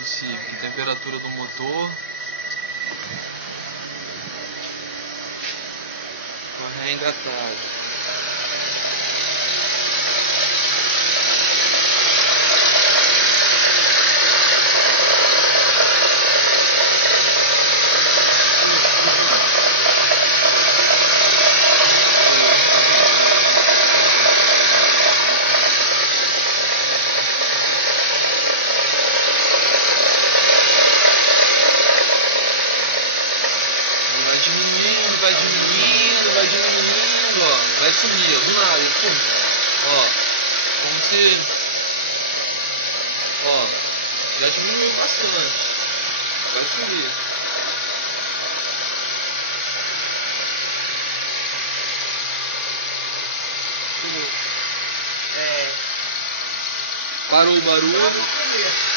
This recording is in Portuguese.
do ciclo, temperatura do motor, correia engatada. Vai diminuindo, ó, vai sumir, ó, do nada, ele some, ó, como se, ó, já diminuiu bastante, vai subir. Parou o barulho.